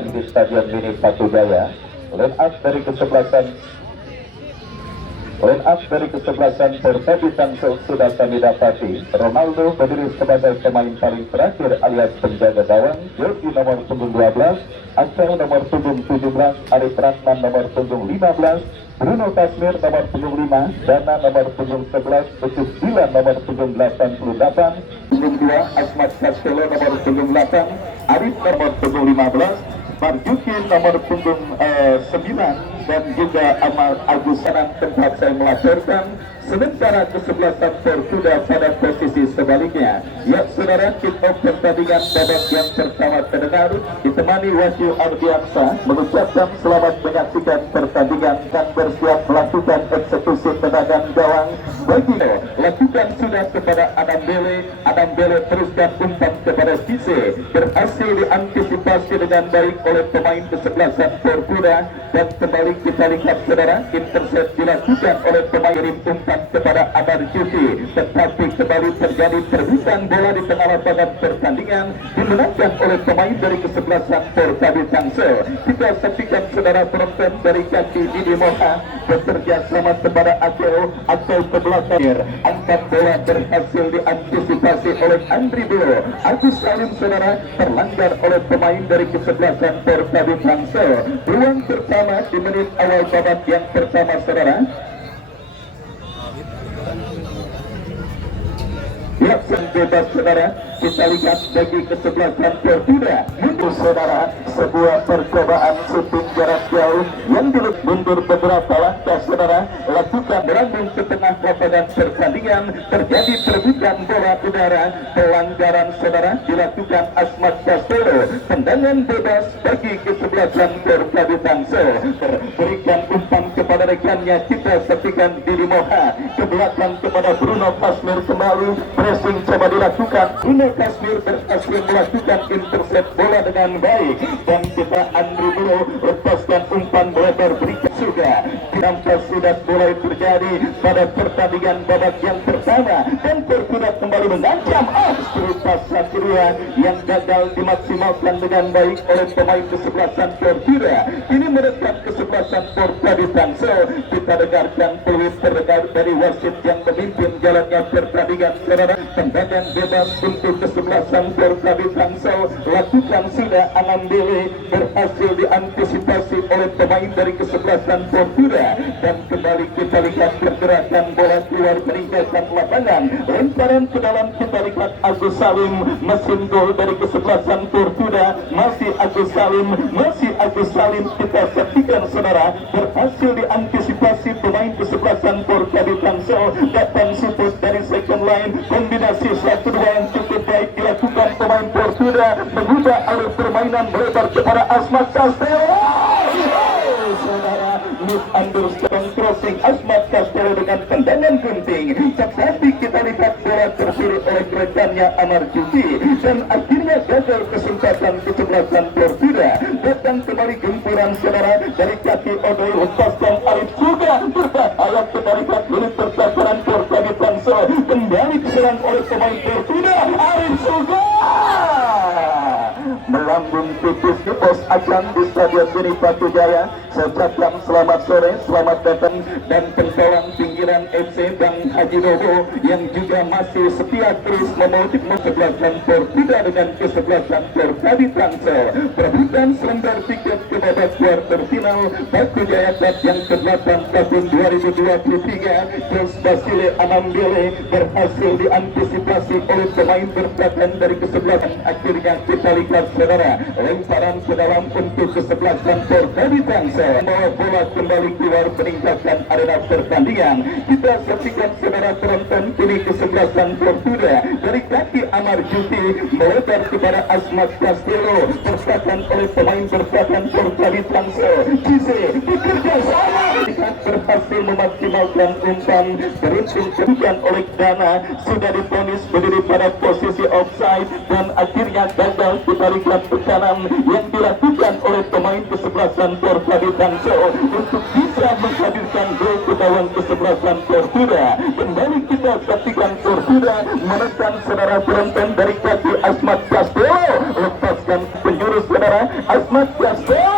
dilakukan di Stadion Mini Patujaya. Line up dari kesebelasan Pertabi Tangsel sudah kami dapati. Ronaldo berdiri sebagai pemain paling terakhir alias penjaga gawang. Yogi nomor punggung 12, Axel nomor punggung 17, Arif Rahman nomor punggung 15, Bruno Kasmir nomor punggung 5, Dana nomor punggung 11, Ucus Dilan nomor punggung 88, punggung 2, Asmat Castelo nomor punggung 8, Arif nomor punggung 15, Marjuki nomor punggung 9, dan juga Amal Agus Sanang tempat saya melaporkan. Sementara kesebelasan Fortuna pada posisi sebaliknya. Ya saudara, kick off pertandingan babak yang pertama terdengar ditemani Wahyu Ardiansa mengucapkan selamat menyaksikan pertandingan dan bersiap melakukan eksekusi tendangan gawang. Bagi lakukan sudah kepada Adam Bele teruskan umpan kepada Cisse, berhasil diantisipasi dengan baik oleh pemain kesebelasan Fortuna, dan kembali kita lihat saudara, intercept dilakukan oleh pemain kirim umpan kepada Amar Juti, tetapi kembali terjadi perebutan bola di tengah lapangan pertandingan dimenangkan oleh pemain dari kesebelasan Pertabi Tangsel. Kita saksikan saudara penonton dari kaki Didi Moha bekerja sama kepada Axel ke belakang, angkat bola berhasil diantisipasi oleh Andri Bolo. Agus Salim saudara terlanggar oleh pemain dari kesebelasan Pertabi Tangsel. Peluang pertama di menit awal babak yang pertama saudara. Laksan bebas saudara, kita lihat bagi kesebelasan Fortuna. Mundur saudara, sebuah percobaan shooting jarak jauh yang mundur beberapa langkah saudara, lakukan berambung ke tengah lapangan pertandingan, terjadi perebutan bola udara, pelanggaran saudara dilakukan Asmat Castelo. Tendangan bebas bagi kesebelasan Pertabi Tangsel. Berikan umpan kepada rekannya, kita saksikan Didi Moha ke belakang kepada Bruno Kasmir kembali. Pressing coba dilakukan, Bruno Kasmir berhasil melakukan intercept bola dengan baik, dan kita Andri Bolo lepaskan umpan lebar berikan sudah. Nampak sudah mulai terjadi pada pertandingan babak yang pertama, dan Fortuna kembali mengancam pas Satria yang gagal dimaksimalkan dengan baik oleh pemain kesebelasan Fortuna. Ini menekan kesebelasan Pertabi Tangsel. Kita dengarkan peluit terdengar dari wasit yang memimpin jalannya pertandingan saudara. Tendangan bebas untuk kesebelasan Pertabi Tangsel lakukan sudah Anam Bele, berhasil diantisipasi oleh pemain dari kesebelasan Fortuna, dan kembali kita lihat pergerakan bola keluar meninggalkan lapangan, lemparan ke dalam. Kita lihat Agus Salim, mesin gol dari kesebelasan Fortuna, masih Agus Salim, kita saksikan saudara, berhasil diantisipasi pemain kesebelasan Pertabi Tangsel, datang support dari second line, kombinasi 1-2 yang cukup baik dilakukan pemain Fortuna, mengubah alur permainan melebar kepada Asmat Castelo. Saudara, misunderstand crossing Asmat Castelo dengan tendangan gunting, tetapi kita lihat bola tersulut oleh rekannya Amar Juti, dan akhirnya gagal kesempatan kesebelasan Fortuna. Datang kembali gempuran saudara dari kaki Odoy, lepaskan Arif juga berbahaya, kita lihat milik pertahanan Pertabi Tangsel, kembali diserang oleh pemain Fortuna. Arif juga melambung tipis di pos ajang di Stadion Mini Patujaya. Sejak selamat sore, selamat datang, dan pentolan pinggiran FC Bang Haji Dodo yang juga masih setia terus memotivasi kesebelasan Fortuna dengan kesebelasan Pertabi Tangsel. Perebutan selembar tiket ke babak kuarter final Patujaya Cup yang ke-8 tahun 2023. Terus Basile Anambele berhasil diantisipasi oleh pemain bertahan dari kesebelasan. Akhirnya kita lihat saudara, lemparan ke dalam untuk kesebelasan Pertabi Tangsel, bawa bola kembali keluar meninggalkan arena pertandingan. Kita saksikan saudara penonton, ini kesebelasan Fortuna dari kaki Amar Juti melebar kepada Asmat Castelo, tertahan oleh pemain bertahan Pertabi Tangsel. Cisse bekerja sama, berhasil memaksimalkan umpan, beruntung kedudukan oleh Dana, sudah diponis berdiri pada posisi offside, dan akhirnya gagal. Kita lihat tekanan yang dilakukan oleh pemain kesebelasan Pertabi Tangsel untuk bisa menghadirkan gol ke gawang kesebelasan Fortuna. Kembali kita saksikan Fortuna menekan saudara penonton dari kaki Asmat Castelo, lepaskan penjuru lurus saudara Asmat Kastel.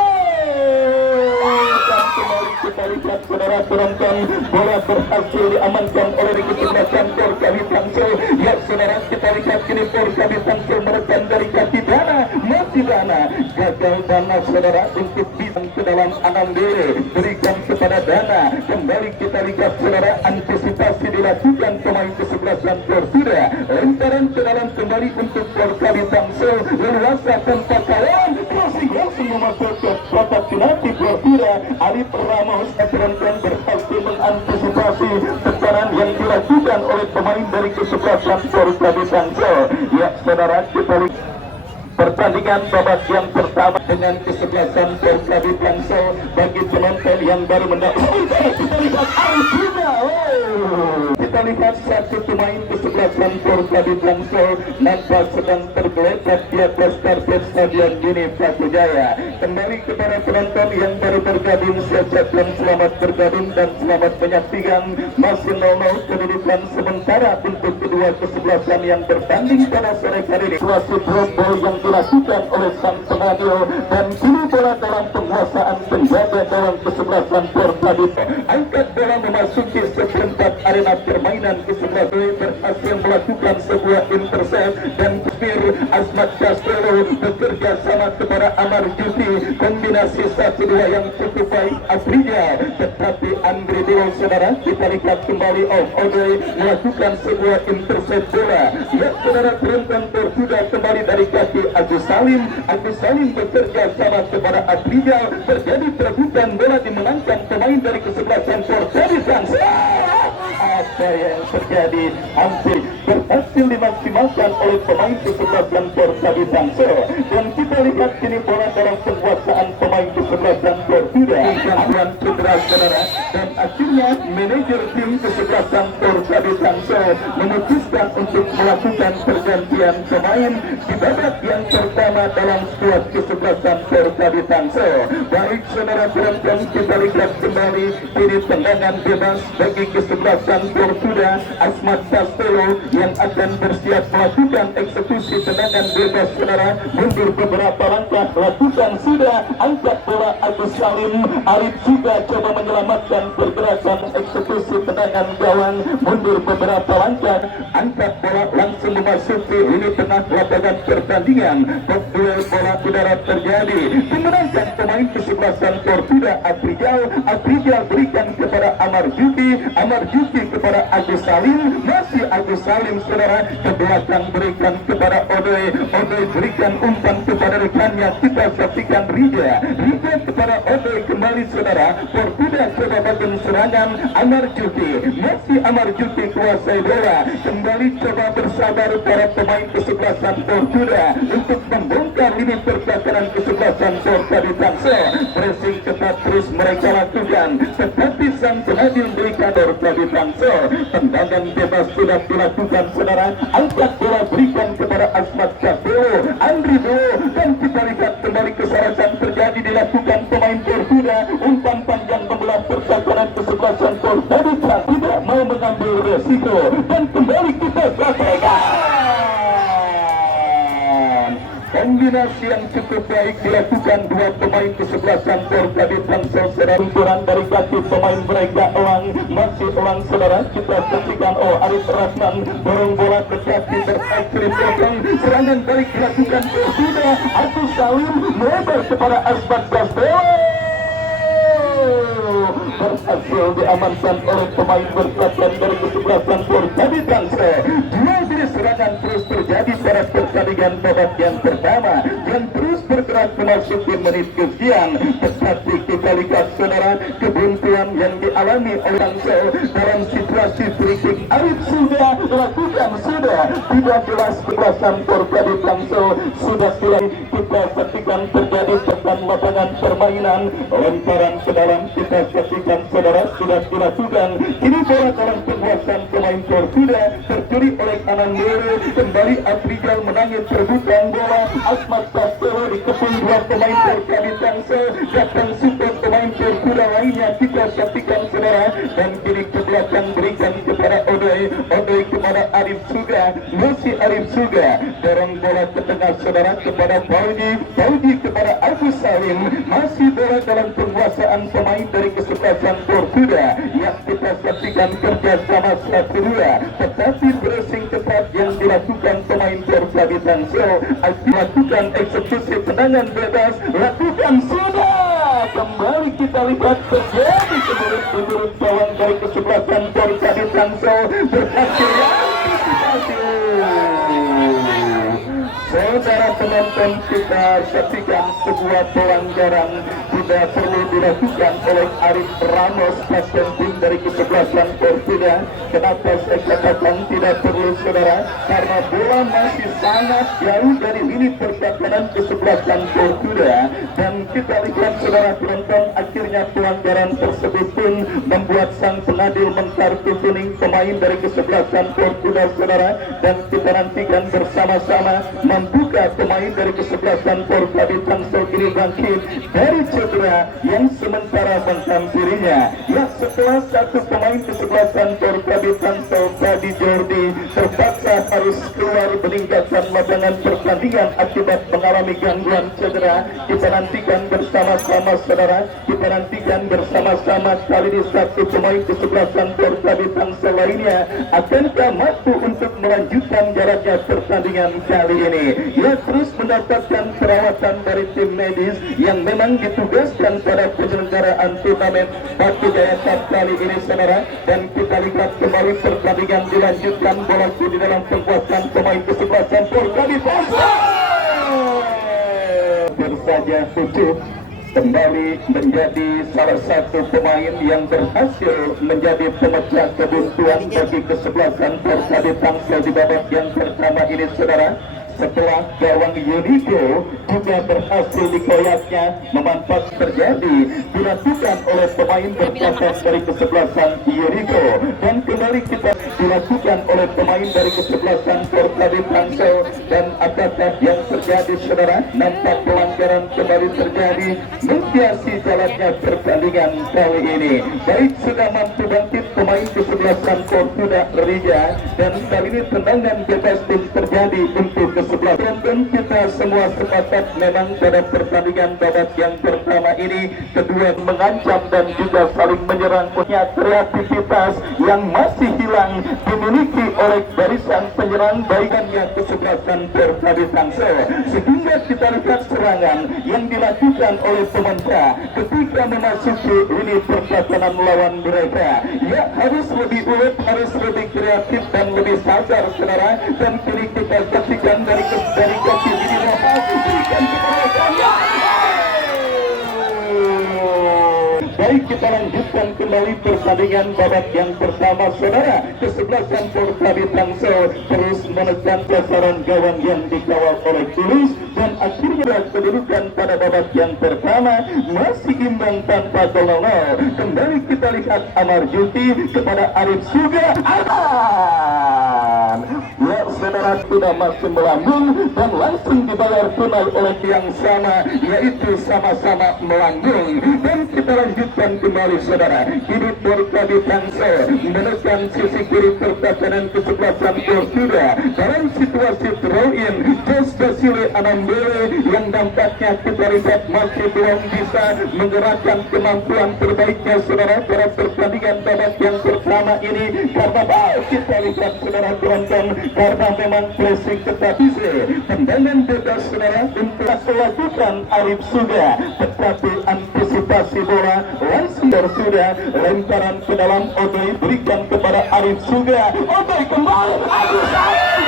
Kita lihat saudara penonton, bola berhasil diamankan oleh sebelah kantor kami Tangsel. Ya saudara, kita lihat kini kami Tangsel merekam dari kaki Dana, masih Dana gagal Dana saudara untuk bisa ke dalam Anambele, berikan kepada Dana. Kembali kita lihat saudara, antisipasi dilakukan pemain kesebelasan Persida, lemparan ke dalam kembali untuk kami Tangsel, leluasa tanpa kawan, crossing langsung memasuk ke kotak penalti Persida. Arif Ramos penonton berhasil mengantisipasi tekanan yang dilakukan oleh pemain dari kesebelasan Persida Tangsel. Ya saudara, kita lihat pertandingan babak yang pertama dengan kesebelasan Persida Tangsel. Bagi penonton yang baru mendapat, kita lihat Arif juga. Kita lihat satu pemain kesebelasan Persida Tangsel nampak sedang tergeletak di atas karpet stadion Gini Pratujaya. Kembali kepada penonton yang baru bergabung, saya ucapkan selamat bergabung dan selamat menyaksikan. Masih 0-0 kedudukan sementara untuk kedua kesebelasan yang bertanding pada sore hari ini. Situasi drop ball yang dilakukan oleh sang pengadil dan kini bola dalam penguasaan penjaga gawang kesebelasan Persida. Angkat bola memasuki seperempat arena permainan kesebelasan, berhasil melakukan sebuah intercept dan kepir Asmat Castelo bekerja sama kepada Amar Juti, kombinasi 1-2 yang cukup baik Afrija, tetapi Andri Dewa saudara, kita lihat kembali Odoi melakukan sebuah intercept bola. Ya saudara, penonton Persida kembali dari kaki Agus Salim bekerja sama kepada Afrija, terjadi perebutan bola dimenangkan pemain dari kesebelasan Persida Tangsel. Apa yang terjadi hampir berhasil dimaksimalkan oleh pemain kesebelasan Persida Tangsel, dan kita lihat kini bola dalam penguasaan pemain kesebelasan Persida. Gangguan cedera saudara, dan akhirnya manajer tim kesebelasan Persida Tangsel memutuskan untuk melakukan pergantian pemain di babak yang pertama dalam skuad kesebelasan Persida Tangsel. Baik saudara penonton, kita lihat kembali ini tendangan bebas bagi kesebelasan Persida. Asmat Castelo yang akan bersiap melakukan eksekusi tendangan bebas saudara, mundur beberapa langkah, lakukan sudah, angkat bola Agus Salim. Arif juga coba menyelamatkan pergerakan eksekusi tendangan gawang, mundur beberapa langkah, angkat bola langsung memasuki lini tengah lapangan pertandingan. Duel bola udara terjadi, dimenangkan pemain kesebelasan Persida Afrijal berikan kepada Amar Juki kepada Agus Salim, masih Agus Salim saudara ke belakang berikan kepada Odoi berikan umpan kepada rekannya. Kita saksikan Rija kepada Odoi kembali saudara. Persida coba bagian serangan, masih Amar Juki kuasai bola, kembali coba bersabar para pemain kesebelasan Persida untuk membongkar lini pertahanan kesebelasan Persida Tangsel. Pressing ketat terus mereka lakukan, tetapi sang pengadil berikan Persida Tangsel. Tendangan bebas sudah dilakukan saudara, angkat bola berikan kepada Asmat Castelo, Andri Dewo, dan kita lihat kembali kesalahan terjadi dilakukan pemain Persida. Umpan panjang membelah pertahanan kesebelasan Persida, tidak mau mengambil resiko, dan kembali kita selesaikan. Kombinasi yang cukup baik dilakukan dua pemain kesebelasan Persida Tangsel. Benturan dari kaki pemain mereka masih elang saudara, kita saksikan Arif Rahman dorong bola ke kaki berakhir potong, serangan balik dilakukan Persida. Agus Salim melebar kepada Asmat Castelo, berhasil diamankan oleh pemain bertahan dari kesebelasan Persida Tangsel. Dua serangan terus terjadi pada pertandingan babak yang pertama dan terus bergerak memasuki menit kesekian, tetapi kita lihat saudara kebuntuan yang dialami oleh Tangsel dalam situasi free kick. Arif sudah lakukan 13 kesebelasan Persida Tangsel sudah selesai. Kita saksikan terjadi tekan lapangan permainan, lemparan ke dalam, kita saksikan saudara sudah dilakukan. Ini bola dalam penguasaan pemain Persida tercuri oleh kanan Anambele. Kembali Afrizal menangis perebutan bola. Asmat Castelo dikepung dua pemain Perkabit Tangsel. Datang support pemain Perkuda lainnya, kita saksikan saudara. Dan kini ke belakang berikan kepada Odoy. Odoy kepada Arif Suga. Masih Arif Suga dorong bola ke tengah saudara kepada Fauji. Fauji kepada Agus Salim. Masih bola dalam penguasaan pemain dari kesebelasan Perkuda. Ya, kita saksikan kerjasama 1-2. Tetapi pressing ketat yang dilakukan pemain Perkabit Tangsel. Lakukan eksekusi tendangan bebas. Lakukan sudah. Kembali kita lihat terjadi menurut kawan dari kesebelasan Perkabit Tangsel berhasil antisipasi. Saudara penonton, kita saksikan sebuah pelanggaran tidak perlu dilakukan oleh Arif Ramos, kapten tim dari kesebelasan Perkuda. Kenapa saya katakan tidak perlu saudara? Karena bola masih sangat jauh dari lini pertahanan kesebelasan Perkuda. Dan kita lihat saudara penonton, akhirnya pelanggaran tersebut pun membuat sang pengadil mengkartu kuning pemain dari kesebelasan Perkuda saudara. Dan kita nantikan bersama-sama membuka pemain dari kesebelasan Perkabit Tangsel ini bangkit dari cedera yang sementara menghampirinya. Ya, setelah satu pemain kesebelasan Perkabit Tangsel tadi Jordi terpaksa harus keluar meninggalkan lapangan pertandingan akibat mengalami gangguan cedera. Kita nantikan bersama-sama saudara, kita nantikan bersama-sama kali ini satu pemain kesebelasan Perkabit Tangsel lainnya akankah mampu untuk melanjutkan jalannya pertandingan kali ini. Ia terus mendapatkan perawatan dari tim medis yang memang ditugaskan pada penyelenggaraan turnamen Batu Jaya Cup kali ini saudara. Dan kita lihat kembali pertandingan dilanjutkan, bola di dalam penguasaan pemain kesebelasan Perkabit Tangsel. Bersaja tujuh kembali menjadi salah satu pemain yang berhasil menjadi pemecah kebuntuan bagi kesebelasan Perkabit Tangsel di babak yang pertama ini saudara. Setelah gawang Yuniko juga berhasil dikoyaknya, memanfaat terjadi dilakukan oleh pemain berpapas dari kesebelasan Yuniko. Dan kembali kita dilakukan oleh pemain dari kesebelasan Perkabit Tangsel. Dan apakah yang terjadi saudara? Nampak pelanggaran kembali terjadi menghiasi jalannya pertandingan kali ini. Baik, sudah mampu bangkit pemain kesebelasan Perkuda Rija. Dan kali ini tendangan bebas pun terjadi untuk kesebelasan. Dan kita semua sepakat memang pada pertandingan babak yang pertama ini kedua mengancam dan juga saling menyerang, punya kreativitas yang masih hilang dimiliki oleh barisan penyerang baikannya kesebelasan Perkabit Tangsel. Sehingga kita lihat serangan yang dilakukan oleh pemerintah ketika memasuki lini pertahanan lawan mereka. Ya, harus lebih ulet, harus lebih kreatif dan lebih sabar saudara. Dan kini kita saksikan dari kaki ini berikan kepada kami. Baik, kita lanjutkan kembali pertandingan babak yang pertama saudara. Kesebelasan Perkabit Tangsel terus menekan sasaran gawang yang dikawal oleh Tulus. Dan akhirnya kedudukan pada babak yang pertama masih imbang tanpa gol. Kembali kita lihat Amar Juti kepada Arif Suga. Ya saudara, sudah masih melambung dan langsung dibayar tunai oleh yang sama, yaitu sama-sama melambung. Dan kita lanjutkan kembali saudara. Kini Perkabit Tangsel menekan sisi kiri pertahanan kesebelasan Perkuda dalam situasi throw-in. Jos Basile Anambele yang dampaknya kita lihat masih belum bisa menggerakkan kemampuan terbaiknya saudara pada pertandingan babak yang pertama ini. Karena kita lihat saudara penonton, karena memang pressing ketat tendangan bebas saudara untuk melakukan Arif Suga. Tetapi antisipasi bola langsung sudah lemparan ke dalam. Odoy berikan kepada Arif Suga. Odoy kembali Agus Salim.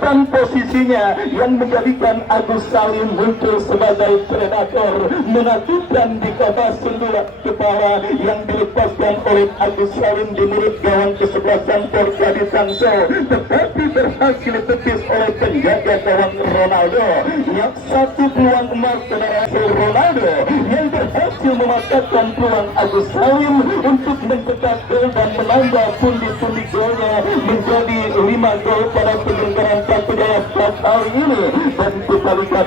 dan posisinya yang menjadikan Agus Salim muncul sebagai predator, menakutkan di kapas bola kepala yang dilepaskan oleh Agus Salim di mulut gawang kesebelasan Porkadi Tangso, tetapi berhasil ditepis oleh penjaga gawang Ronaldo. Yang satu peluang emas saudara Ronaldo yang berhasil mematahkan peluang Agus Salim untuk mencetak gol dan menambah pundi-pundi golnya menjadi 5 gol pada penyelenggaraan Paku Jaya kali ini. Dan kita lihat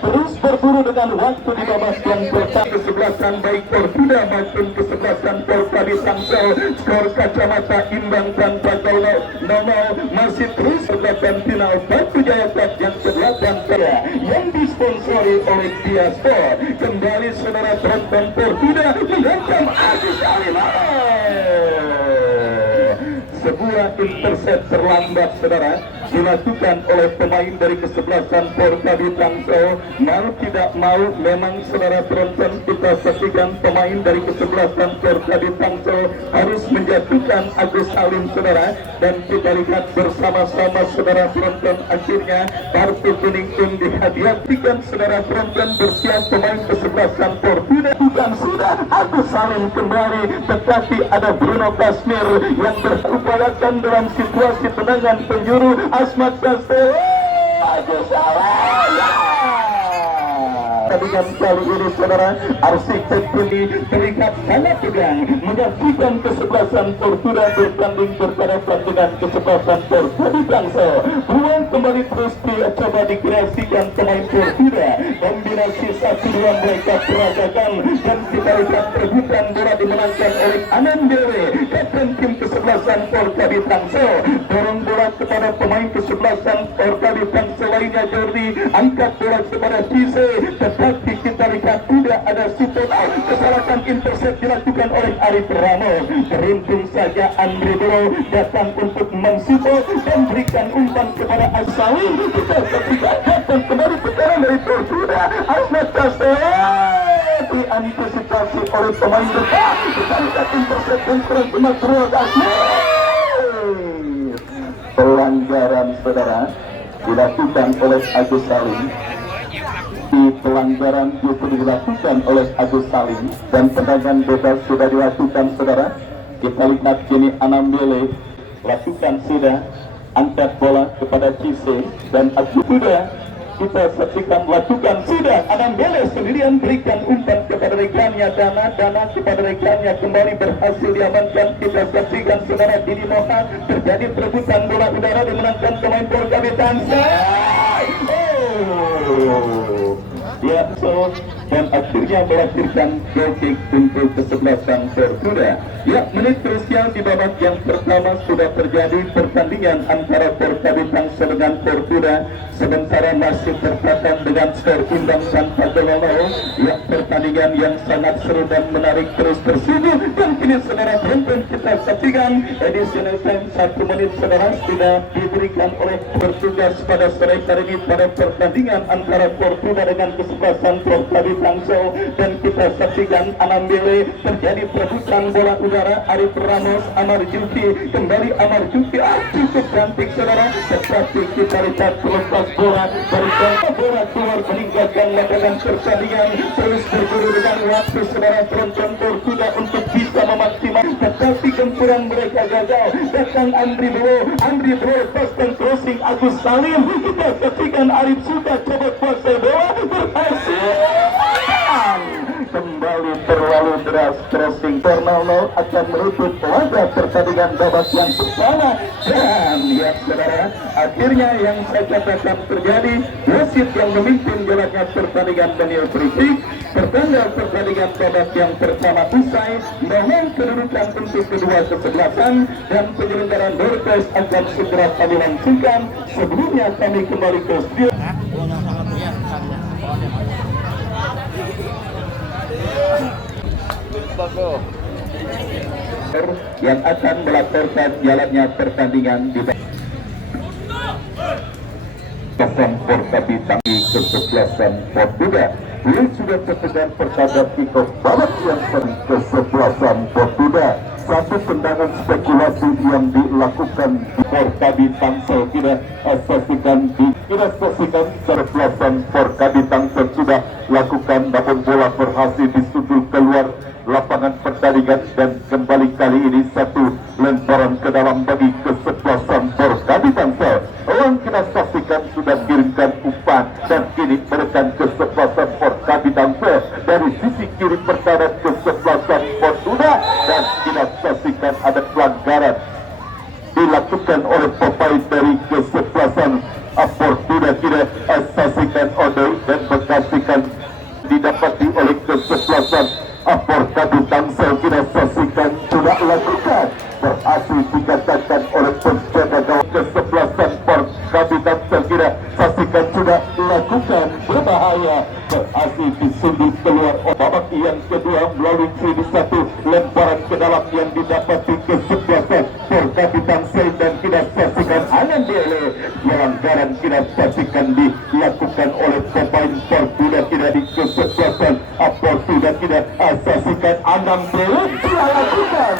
terus berburu dengan waktu di babak yang pertama, kesebelasan baik Portuda maupun kesebelasan Porkadi Tangsel. Skor kacamata imbang tanpa gol 0 masih terus berlapan final Paku Jaya Cup yang ke-8 yang disponsori oleh Dia Sport. Kembali saudara penonton Portuda mengancam Agus Salim. Sebuah intercept terlambat saudara dilakukan oleh pemain dari kesebelasan Porkadi Tangsel. Mau tidak mau memang saudara penonton kita saksikan pemain dari kesebelasan Porkadi Tangsel harus menjatuhkan Agus Salim saudara, dan kita lihat bersama-sama saudara penonton akhirnya kartu kuning pun dihadiahkan saudara penonton. Bersiap pemain kesebelasan Portuda bukan sudah Agus Salim kembali, tetapi ada Bruno Kasmir yang berupayakan dalam situasi tendangan penjuru. Asmat Castelo Agus Salim. Dengan kali ini saudara arsitek ini terlihat sangat tegang menyaksikan kesebelasan Portuda bertanding berhadapan dengan kesebelasan Porkadi Tangsel. Peluang kembali terus coba dikreasikan pemain Portuda. Kombinasi 1-2 mereka peragakan dan kita lihat perebutan bola dimenangkan oleh Anand Dewe, kapten tim kesebelasan Porkadi Tangsel. Dorong bola kepada pemain kesebelasan Porkadi Tangsel lainnya Jordi, angkat bola kepada Cise, tetapi kita lihat tidak ada support out. Kesalahan intercept dilakukan oleh Arif Ramos. Beruntung saja Andri Bro datang untuk mensupport dan berikan umpan kepada As-Salim. Kita ketika datang kembali putaran dari Portuda. Asmat Castelo diantisipasi oleh pemain depan. Kita lihat intercept dan kurang bermakro. Pelanggaran saudara dilakukan oleh Agus Salim. Pelanggaran justru dilakukan oleh Agus Salim dan tendangan bebas sudah dilakukan saudara. Kita lihat kini Anambele lakukan sudah angkat bola kepada Cise dan Agus sudah kita saksikan lakukan sudah Anambele sendirian berikan umpan kepada rekannya Dana kepada rekannya kembali berhasil diamankan. Kita saksikan saudara Didi Mohan terjadi perebutan bola udara dimenangkan pemain Porkadi Tangsel. Ya, dan akhirnya melahirkan goal kick untuk kesebelasan Portuda. Ya, menit krusial di babak yang pertama sudah terjadi pertandingan antara Porkadi Tangsel dengan Portuda. Sementara masih tertahan dengan skor imbang tanpa gol. Ya, pertandingan yang sangat seru dan menarik terus tersibuk. Dan kini saudara penonton kita saksikan additional time 1 menit saudara sudah diberikan oleh petugas pada sore hari ini pada pertandingan antara Portuda dengan kesebelasan Porkadi Tangsel. Dan kita saksikan Anambele terjadi perebutan bola udara. Arif Ramos, Amar Juki, kembali Amar Juki, cukup cantik saudara, tetapi kita lihat pelepas bola dari bola keluar meninggalkan lapangan pertandingan. Terus berburu dengan waktu saudara penonton Portuda untuk bisa memaksimalkan, tetapi gempuran mereka gagal. Datang Andri Bro pas dan crossing Agus Salim. Kita saksikan Arif sudah coba kuasai bola, berhasil. Kembali terlalu deras crossing. Ronaldo akan menutup laga pertandingan babak yang pertama. Dan lihat saudara, akhirnya yang saya katakan terjadi, wasit yang memimpin jalannya pertandingan Daniel Prisik. Pertandingan babak yang pertama usai, mohon kedudukan untuk kedua kesebelasan dan penyelenggaraan Dorpes akan segera kami langsungkan. Sebelumnya kami kembali ke studio. Yang akan melaporkan jalannya pertandingan di kesebelasan Porkadi Tangsel kesebelasan Portuda. Ini sudah tersegar perkadar kickoff babak yang kesebelasan Portuda. satu tendangan spekulasi yang dilakukan di Porkabi Tangsel. Kita saksikan serpelasan Porkabi Tangsel sudah lakukan, namun bola berhasil disundul keluar lapangan pertandingan dan kembali kali ini satu lemparan ke dalam bagi kesebelasan Porkabi Tangsel. Orang kita saksikan sudah kirimkan umpan dan kini menekan kesebelasan Porkabi Tangsel dari sisi kiri pertahanan kesebelasan Fortuna, dan kita saksikan ada pelanggaran dilakukan oleh pemain dari kesebelasan Fortuna. Kita saksikan Odoi dan berkasikan didapati oleh kesebelasan Porkabi Tangsel. Kita saksikan sudah lakukan berhasil dikatakan oleh penjaga gawang kesebelasan Porkabi Tangsel. Kita saksikan sudah lakukan berbahaya, berhasil disundul keluar. Babak yang kedua melalui sini satu lemparan ke dalam yang didapati kesebelasan Porkabi Tangsel, dan kita saksikan Anan Dele pelanggaran kita saksikan dilakukan oleh pemain Fortuna. Tidak di kesebelasan Fortuna, kita saksikan Anang Dele dilakukan.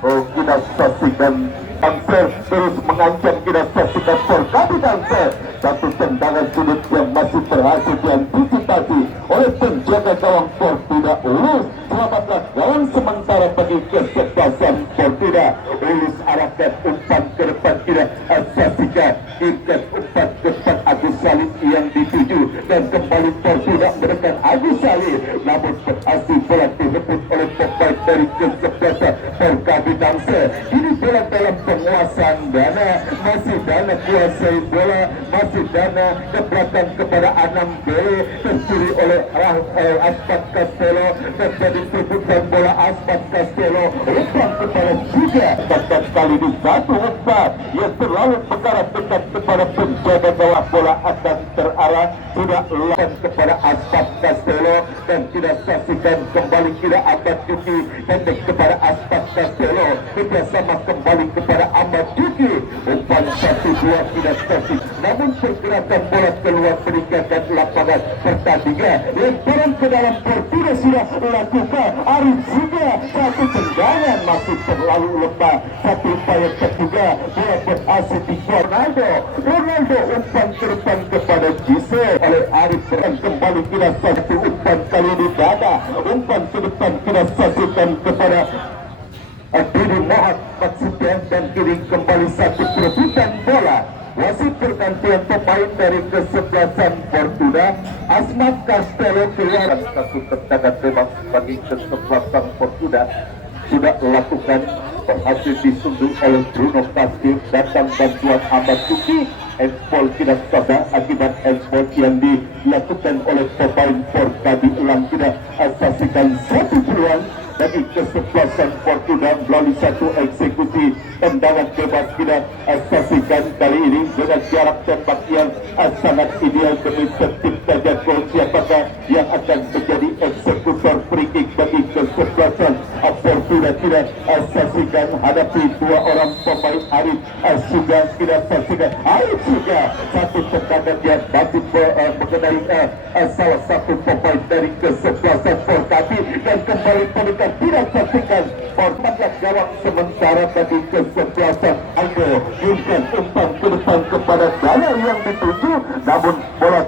Kita saksikan Tangsel terus mengancam. Kita saksikan Porkabi Tangsel satu tendangan sudut yang masih berhasil diantisipasi oleh penjaga gawang Fortuna Ulus. Selamatlah gawang sementara bagi kesebelasan Fortuna Ulus. Arahkan umpan ke depan. Kita saksikan ikat umpan ke depan Agus Salim yang dituju, dan kembali Fortuna menekan Agus Salim, namun berhasil bola direbut oleh pemain dari kesebelasan Porkabi Tangsel. Ini bola dalam penguasaan Dana, masih Dana kuasai bola, masih Dana ke belakang kepada Anam Dele, tercuri oleh Aspat Castello, terjadi perebutan bola Aspat Castello, umpan kepada juga dan kali ini satu umpan yang terlalu mengarah dekat kepada penjaga gawang. Bola akan terarah sudah lakukan kepada Aspat Castello, dan tidak saksikan kembali tidak Ahmad Juki, pendek kepada Aspat Castello, kerjasama kembali kepada Ahmad Juki, umpan 1-2 tidak saksi, namun pergerakan bola keluar meninggalkan lapangan pertandingan. Lemparan ke dalam Fortuna sudah lakukan. Arif juga satu tendangan masih terlalu lemah. Satu upaya ketiga bola berhasil di Ronaldo umpan ke depan kepada Jise oleh Arif, dan kembali tidak satu umpan kali ini Dada umpan ke depan tidak saksikan kepada Didi Mohat Maksipian, dan kini kembali satu perebutan bola. Wasit pergantian pemain dari kesebelasan Fortuna. Asmat Castello keluar, satu tendangan bebas bagi kesebelasan Fortuna sudah lakukan, berhasil disundul oleh Bruno Kastir. Datang bantuan Ahmad Suki, handball tidak sah akibat handball yang dilakukan oleh pemain Porkabi. Ulang tidak saksikan satu peluang bagi kesebelasan Fortuna melalui satu eksekusi tendangan bebas. Kita saksikan kali ini dengan jarak tembak yang sangat ideal demi terciptanya gol. Siapakah yang akan menjadi eksekutor free kick bagi kesebelasan Fortuna? Kita saksikan hadapi dua orang pemain. Arif juga kita saksikan Arif juga satu tendangan yang masih mengenai salah satu pemain dari kesebelasan Porkabi, dan kembali pendekat tidak saksikan Fortuna gawang sementara bagi kesebelasan Aldo. Yurkan umpan ke depan kepada Dana yang dituju, namun bola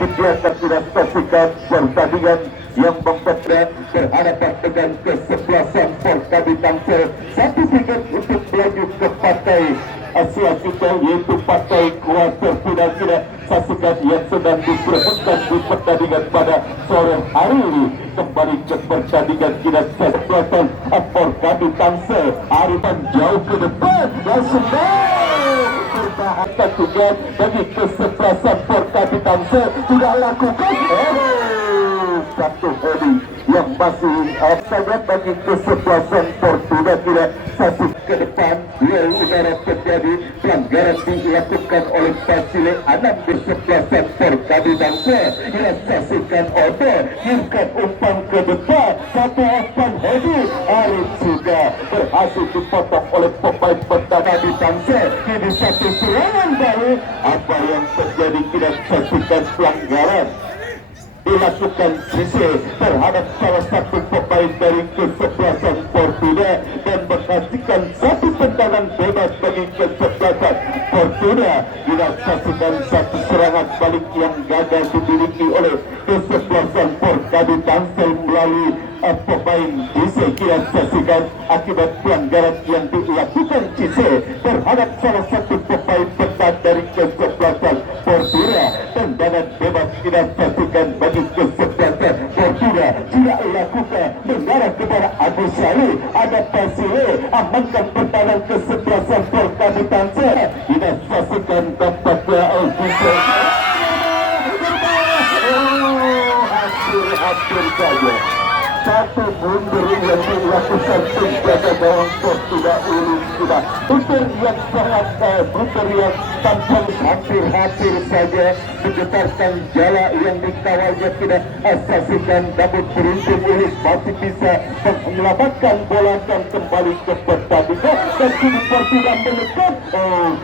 dibiarkan. Tidak saksikan pertandingan yang memperberat berhadapan dengan kesebelasan Porkabi Tangsel. Satu tiket untuk melaju ke partai selanjutnya, yaitu partai kuarter final. Tidak saksikan yang sedang diperebutkan di pertandingan pada sore hari ini. Kembali ke pertandingan kita kesebelasan Porkabi Tangsel. Arifan jauh ke depan, langsung bertahan juga bagi kesebelasan Porkabi Tangsel sudah lakukan satu hobi yang masih sangat bagi kesebelasan Fortuna. Tidak satu ke depan duel udara terjadi, pelanggaran dilakukan oleh Basile Anam kesebelasan Porkabi Tangsel. Kita saksikan Odo kirimkan umpan ke depan, satu umpan hobi. Arif juga berhasil dipotong oleh pemain Porkabi Tangsel. Kini satu serangan baru, apa yang terjadi? Kita saksikan pelanggaran dilakukan CC terhadap salah satu pemain dari kesebelasan Fortuna dan menghasilkan satu tendangan bebas bagi kesebelasan Fortuna. Kita saksikan satu serangan balik yang gagal dimiliki oleh kesebelasan Forkadi Tangsel melalui pemain CC. Kita saksikan akibat pelanggaran yang dilakukan CC terhadap salah satu pemain pentas dari kesebelasan Fortuna. Tendangan bebas kita saksikan bagi kesebelasan Fortuna tidak lakukan mengarah kepada Agus Salih. Ada Pasile amankan pertahanan kesebelasan Forkadi Tangsel. Kita saksikan tampaknya hampir saja satu mundur yang dilakukan penjaga gawang Fortuna ini sudah putar yang sangat putar yang tampang hampir saja menggetarkan jala yang dikawalnya. Tidak saksikan namun beruntung Ulis masih bisa menyelamatkan bola dan kembali ke pertandingan dan kini Fortuna menekan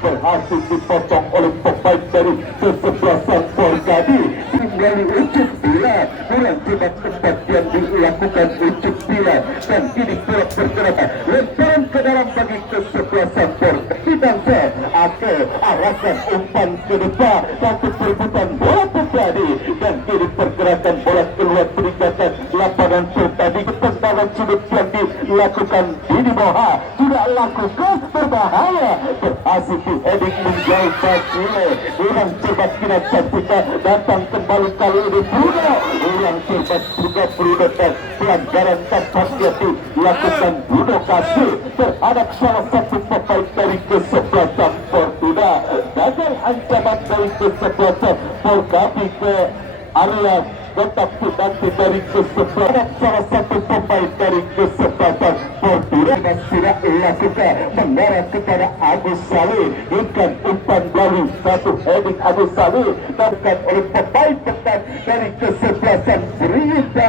berhasil dipotong oleh pemain dari kesebelasan Forkadi melalui ujuk bila kurang cepat tempat yang dilakukan ujuk bila dan kini bola bergerak lemparan ke dalam bagi kesebelasan Forkadi Tangsel. Arahkan umpan ke depan satu perebutan bola terjadi dan kini pergerakan bola keluar meninggalkan lapangan Forkadi. Tendangan sudut yang dilakukan Didi Moha tidak lakukan berbahaya berhasil diheading menjauh Pasile. Ulang cepat kita saksikan datang kembali kali ini Bruno. Ulang cepat juga Bruno dan pelanggaran tampaknya dilakukan Bruno Kasih terhadap salah satu pemain dari kesebelasan Fortuna. Gagal ancaman dari kesebelasan Forkadi ke area kotak penalti dari kesebelasan salah satu pemain dari kesebelasan Fortuna dan tidak lakukan mengarah kepada Agus Salih. Bukan umpan dari satu heading Agus Salih dilakukan oleh pemain pentas dari kesebelasan Berita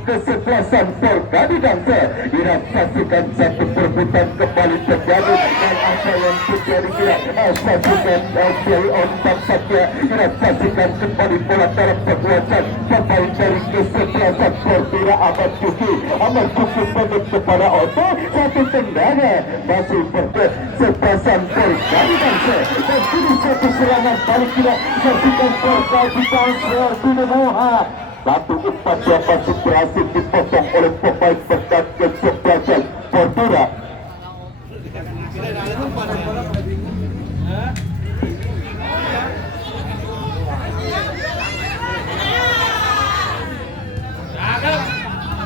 kesebelasan Forkadi Tangsel. Kita saksikan satu perebutan kembali terjadi dan apa yang terjadi kita saksikan dari ontak saja. Kita saksikan kembali bola dalam perbuatan pemain dari kesebelasan Fortuna Ahmad Juki pendek kepada Otto. Satu tendangan masih kesebelasan Forkadi Tangsel dan kini satu serangan balik kita saksikan Forkadi Tangsel Didi Moha. Satu umpan yang masih berhasil dipotong oleh pemain pentas kesebelasan Fortuna.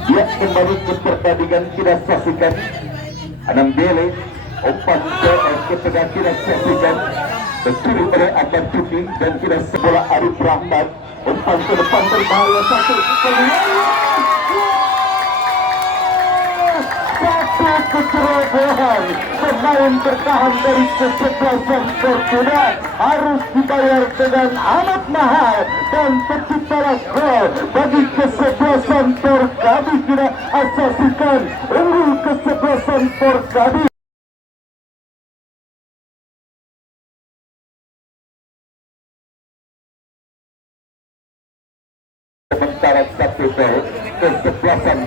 Ya, kembali ke pertandingan kita saksikan Anang Bele umpan ke tengah kita saksikan tercuri oleh Ahmad Juki dan kita bola Arif Rahman. Umpan ke depan berbahaya satu kecerobohan pemain bertahan dari kesebelasan Fortuna harus dibayar dengan amat mahal dan terciptalah gol bagi kesebelasan Forkadi. Kita saksikan unggul kesebelasan Forkadi. Sementara satu gol kesebelasan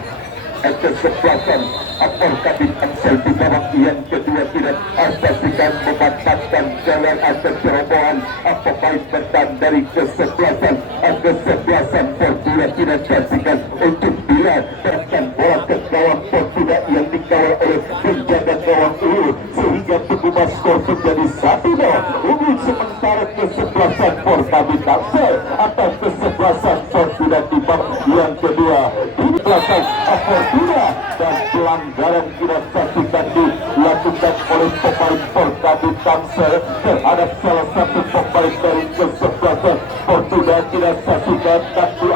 Forkadi Tangsel di babak yang kedua tidak saksikan memanfaatkan jalan kecerobohan pemain pentas dari kesebelasan Fortuna. Tidak saksikan untuk bila terkan bola ke gawang Fortuna yang dikawal oleh penjaga gawang ini sehingga pengubah skor menjadi 1-0. Unggul sementara kesebelasan Forkadi Tangsel atas kesebelasan Fortuna di babak yang kedua. Ini belakang Fortuna dan pelanggaran kita saksikan dilakukan oleh pemain Forkadi Tangsel terhadap salah satu pemain dari kesebelasan Fortuna. Kita saksikan kartu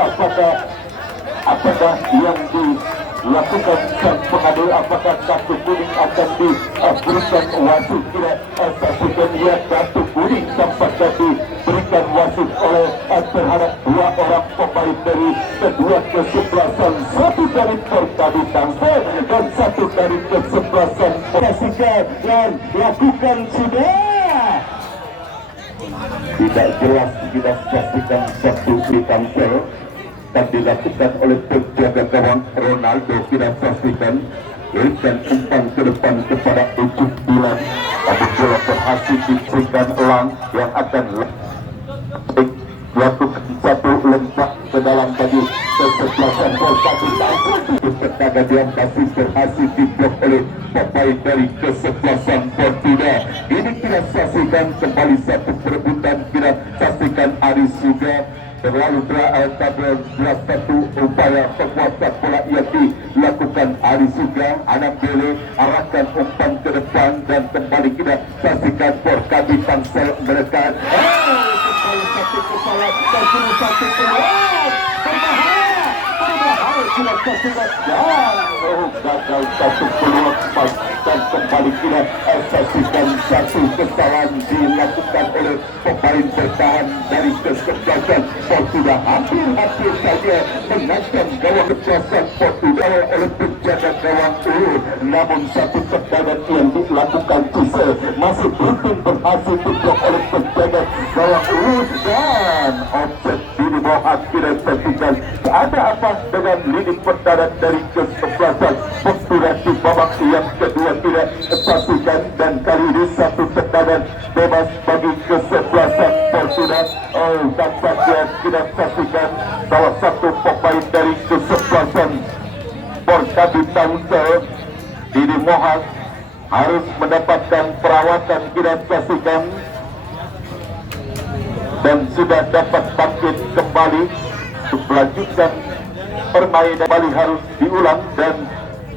apakah yang dilakukan sang pengadil, apakah kartu kuning akan diberikan wasit. Kita saksikan ya kartu kuning tampaknya diberikan wasit oleh terhadap dua orang pemain dari kedua kesebelasan, satu dari Forkadi Tangsel dan satu dari kesebelasan Forkadi dan lakukan sudah tidak jelas. Kita saksikan satu di Tangsel dan dilakukan oleh penjaga gawang Ronaldo. Kita saksikan berikan umpan ke depan kepada Ucup Dilan, tapi bola berhasil diberikan Elang yang akan lakukan satu lempar ke dalam tadi kesebelasan Kapten Pertaga yang masih berhasil diblok oleh pemain dari kesebelasan Fortuna. Ini kita saksikan kembali satu perebutan, kita saksikan Aris juga terlalu berat satu upaya penguasaan bola yang dilakukan Aris juga. Anak Bele arahkan umpan ke depan dan kembali kita saksikan Porkabi Tangsel menekan kembali satu kesalahan dan satu peluang berbahaya kita saksikan gagal satu peluang dan kembali kita saksikan satu kesalahan dilakukan oleh pemain bertahan dari kesebelasan Portugal. Hampir saja mengancam gawang kesebelasan Portugal oleh penjaga gawang Ulu, namun satu tendangan yang dilakukan Cise masih belum berhasil diblok oleh penjaga gawang Ulu dan offset di bawah akhirnya saksikan. Ada apa dengan lini pertahanan dari kesebelasan Portugal di babak yang kedua tidak saksikan, dan kali ini satu tendangan bebas bagi kesebelasan Portugal. Tampaknya kita saksikan salah satu pemain dari kesebelasan Porkabi Tangsel, Didi Mohak, harus mendapatkan perawatan. Kita saksikan dan sudah dapat bangkit kembali untuk melanjutkan permainan. Kembali harus diulang, dan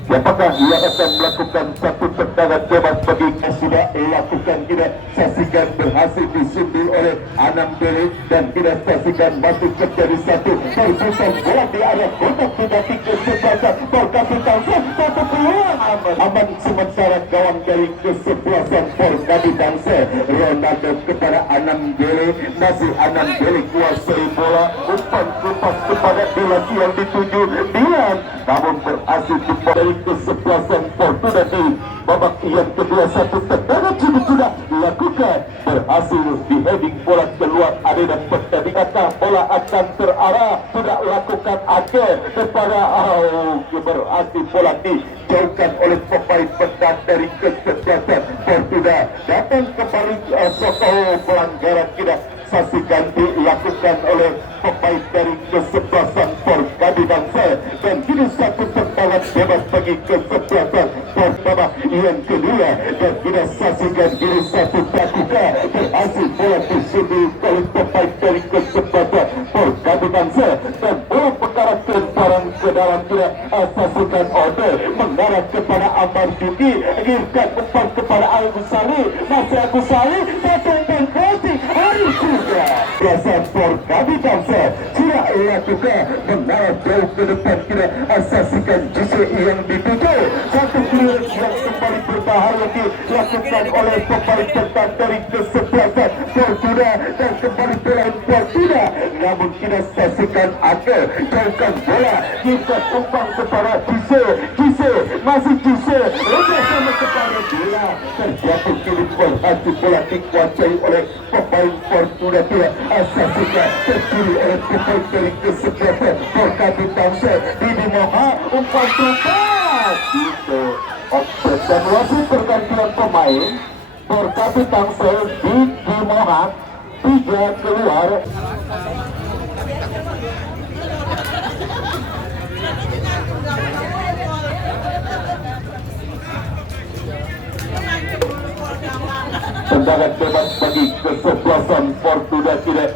apakah ia akan melakukan satu tendangan bebas bagi sudah lakukan. Kita saksikan berhasil disundur oleh Anam Bele dan kita saksikan masuk terjadi satu perbuatan bola di area kotak tidak kesebelasan Porkabi Tangsel. Satu peluang aman sementara gawang dari kesebelasan Porkabi Tangsel. Ronaldo kepada Anam Bele, masih Anam Bele kuasai bola, umpan lepas kepada Delasi yang dituju Dilan, namun berhasil dari kesebelasan Portugal di babak yang kedua. Satu tendangan sudah dilakukan, berhasil di heading bola keluar arena pertandingan. Bola akan terarah, sudah lakukan akhir kepada berhasil bola dijauhkan oleh pemain pertahanan dari kesebelasan Portugal. Datang kembali soal pelanggaran kita saksikan dilakukan oleh pemain dari kesebelasan Porkabi Tangsel, dan kini satu tendangan bebas bagi kesebelasan Portugal yang kedua, dan kita saksikan kini satu pramuka berhasil bola disundur oleh pemain dari kesebelasan Porkabi Tangsel, dan bola mengarah lemparan ke dalam. Kita saksikan Ode mengarah kepada Amar Juki, giringkan umpan kepada Agus Sari, masih Agus Sari datang dan crossing Aris juga. Belasan Porkabi Tangsel sudah lakukan mengarah jauh ke depan. Kita saksikan Jise yang dituju, satu peluang yang kembali berbahaya dilakukan oleh pemain pertahanan dari kesebelasan Portugal dan kembali pelayan Portugal, namun kita saksikan ada jauhkan bola, kita umpan kepada Jise, masih Jise sama kepada Dila, terjatuh kini berhasil bola dikuasai oleh pemain Portugal. Dia saksikan tercuri oleh pemain dari kesebelasan Porkabi Tangsel. Didi Mohak umpan tepat itu offset, dan wasit pergantian pemain Porkabi Tangsel. Didi Mohak 3 keluar. Tendangan bebas bagi kesebelasan Portugal. Tidak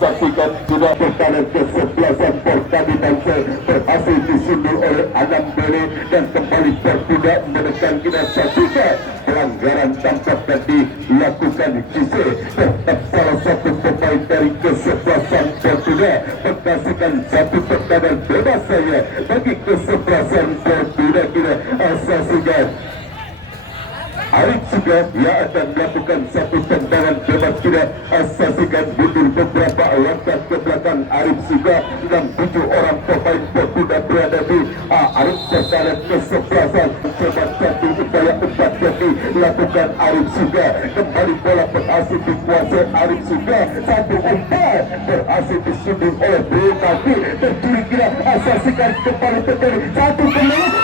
saksikan sudah pertahanan kesebelasan Porkabi Tangsel berhasil disundur oleh Anam Bele, dan kembali Portugal menekan. Kita saksikan pelanggaran tampaknya dilakukan Jise terhadap salah satu pemain dari kesebelasan Portugal. Mengasihkan satu tendangan bebas saja bagi kesebelasan Portugal. Kita saksikan Arif juga ia akan melakukan satu tendangan bebas sudah. Saksikan mundur beberapa langkah ke belakang. Arif juga 6-7 orang pemain sudah berada di Arif terkadang kesebelasan. Coba satu upaya umpan kaki lakukan Arif juga. Kembali bola berhasil dikuasai Arif juga. Satu umpan berhasil disundul oleh Bro Kaki. Terkiri kira saksikan kembali terjadi satu peluang.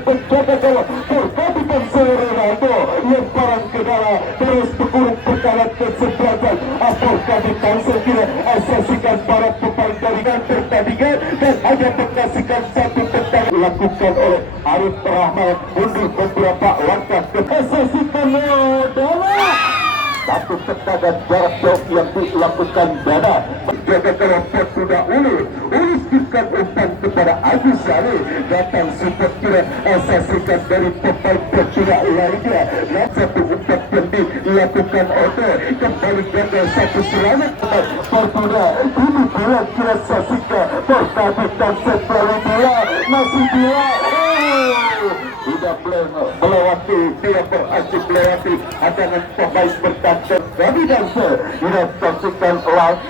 Menjaga gawang Perhatikan Ronaldo lemparan ke dalam terus berkurung berkarat kesebelasan. Apakah ditangsel kira saksikan para pemain dari pertandingan dan hanya mengasihkan satu tendangan dilakukan oleh Arif Rahman mundur beberapa langkah ke saksikan dalam satu tendangan jarak jauh yang dilakukan Dana. Menjaga gawang sudah uluskan umpan kepada Agus Sari. Datang super kira saksikan dari pemain pecah lainnya. Dan satu umpan yang dilakukan oleh kembali gagal satu serangan Fortuna. Ini bola kira saksikan perhatikan setelah dia masih dia sudah melewati, dia berhasil melewati hadangan pemain bertanding. Kami dansa tidak saksikan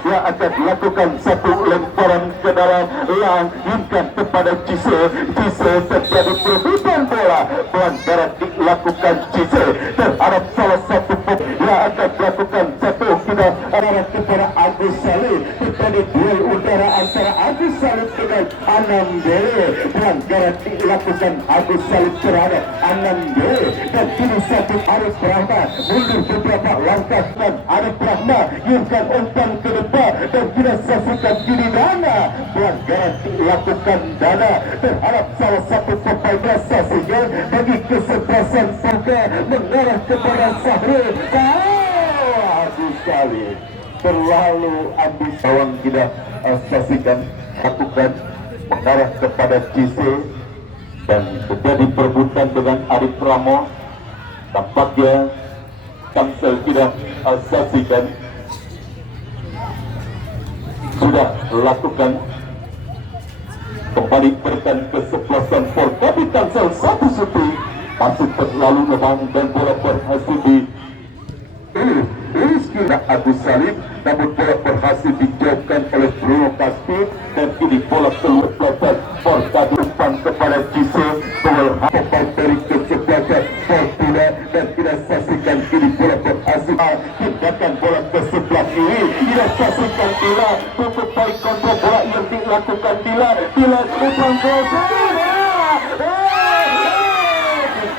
yang akan melakukan satu lemparan ke dalam lanjutkan kepada Cise. Cise terjadi perebutan bola. Pelanggaran dilakukan Cise terhadap salah satu pemain yang akan melakukan satu kita arah kepada Agus Salih. Terjadi duel udara antara Agus Salih dengan Anam Dele. Pelanggaran dilakukan Agus Salih terhadap Anam Dele dan kini satu Arif Rahman mundur beberapa langkah dan Arif Rahman yurkan umpan ke depan dan kita saksikan kini Dana. Pelanggaran dilakukan Dana terhadap salah satu pemain saksikan bagi kesebelasan Saka mengarah kepada Sahrul. Agus Salih terlalu ambis. Kawan kita saksikan lakukan mengarah kepada Cise dan terjadi perebutan dengan Arif Ramo. Tampaknya Tangsel tidak saksikan sudah lakukan kembali berikan kesebelasan for tapi Tangsel satu suti masih terlalu lemah dan bola berhasil di kira Agus Salim, namun bola berhasil dijauhkan oleh Bruno Caspi dan kini bola keluar pelopor Fortuna umpan kepada Cise. Bola pemain dari kesebelasan Fortuna dan tidak saksikan kini bola berhasil tindakan bola ke sebelah kiri. Tidak saksikan Dila untuk baik kontrol bola yang dilakukan Dila umpan gol.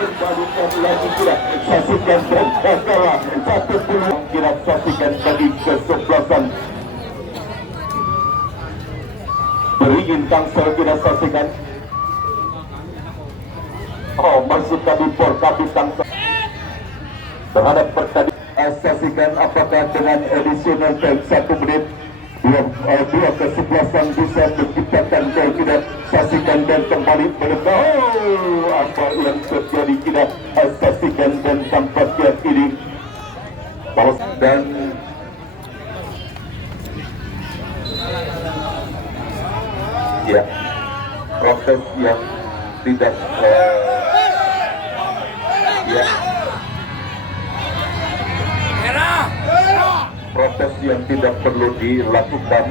Kembalikan lagi kira saksikan dan kalah satu peluang kira saksikan bagi kesebelasan beringin Tangsel kira saksikan masuk kami por kami Tangsel terhadap pertandingan. Saksikan apakah dengan additional time 1 menit dua kesebelasan bisa menciptakan gol. Tidak saksikan dan kembali mendekat. Apa yang terjadi tidak saksikan dan tampaknya ini dan ya proses yang tidak ya proses yang tidak perlu dilakukan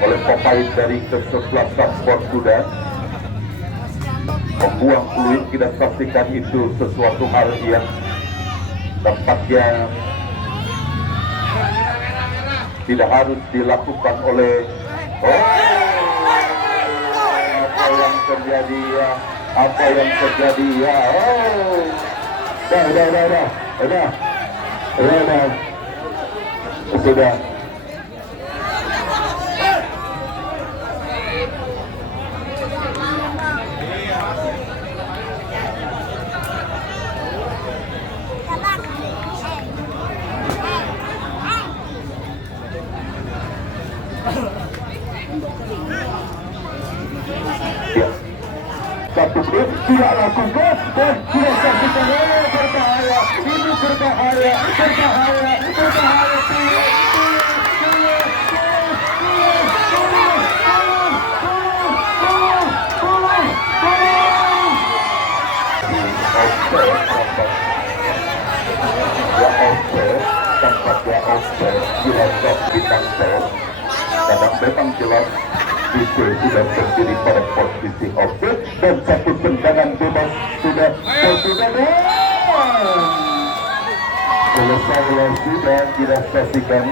oleh pemain dari kesebelasan Fortuna. Membuang peluit kita saksikan itu sesuatu hal yang tampaknya tidak harus dilakukan oleh apa yang terjadi ya sudah satu menit tidak lakukan dan tidak saksikan berbahaya. Ini berbahaya Oke, Cilacap bintang tol. Kadang memang jelas itu sudah berdiri pada posisi oke dan satu tendangan bebas sudah selesai sudah kita saksikan.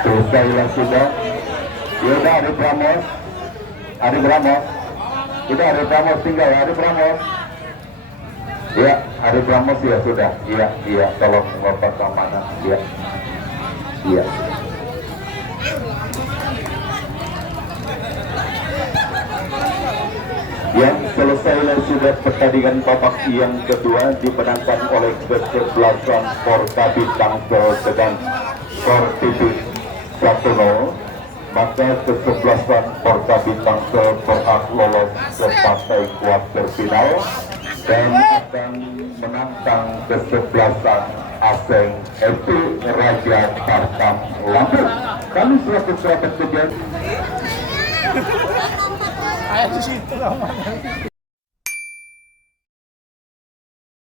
Selesai sudah. Ya udah Arif Ramos, udah Arif Ramos tinggal Arif Ramos. Ya Arif Ramos ya sudah. Iya tolong bapak keamanan. Iya. Yang selesai sudah pertandingan babak yang kedua dimenangkan oleh kesebelasan Porta Bintang dengan skor 1-0. Maka kesebelasan Porta Bintang berhak lolos ke partai kuarter final dan akan menantang kesebelasan Aseng FC Raja Batam Lampung. Kami selaku kerabat kerja. Ayo di situ lah.